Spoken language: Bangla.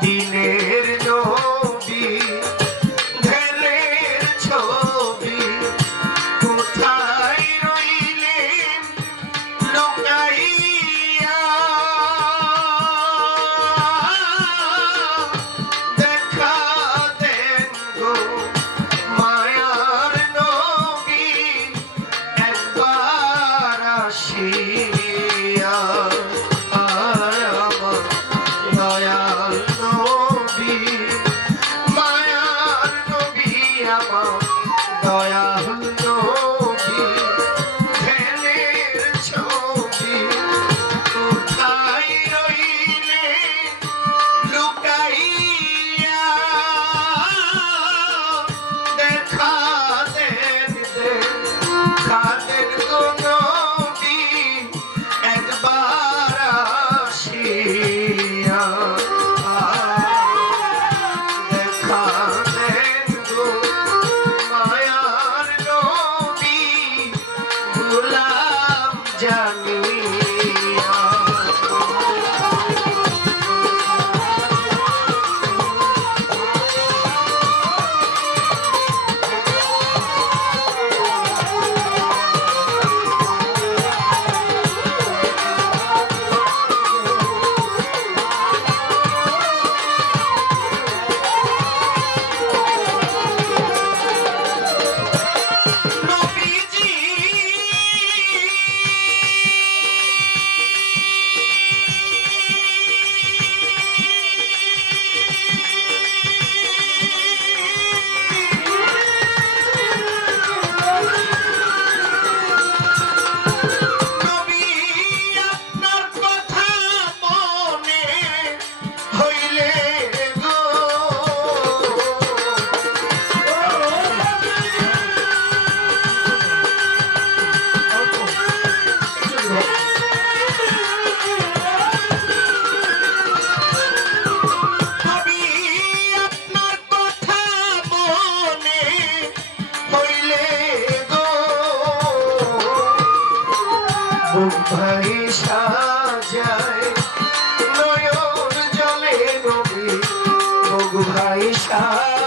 দিনের জোর গুরাইশা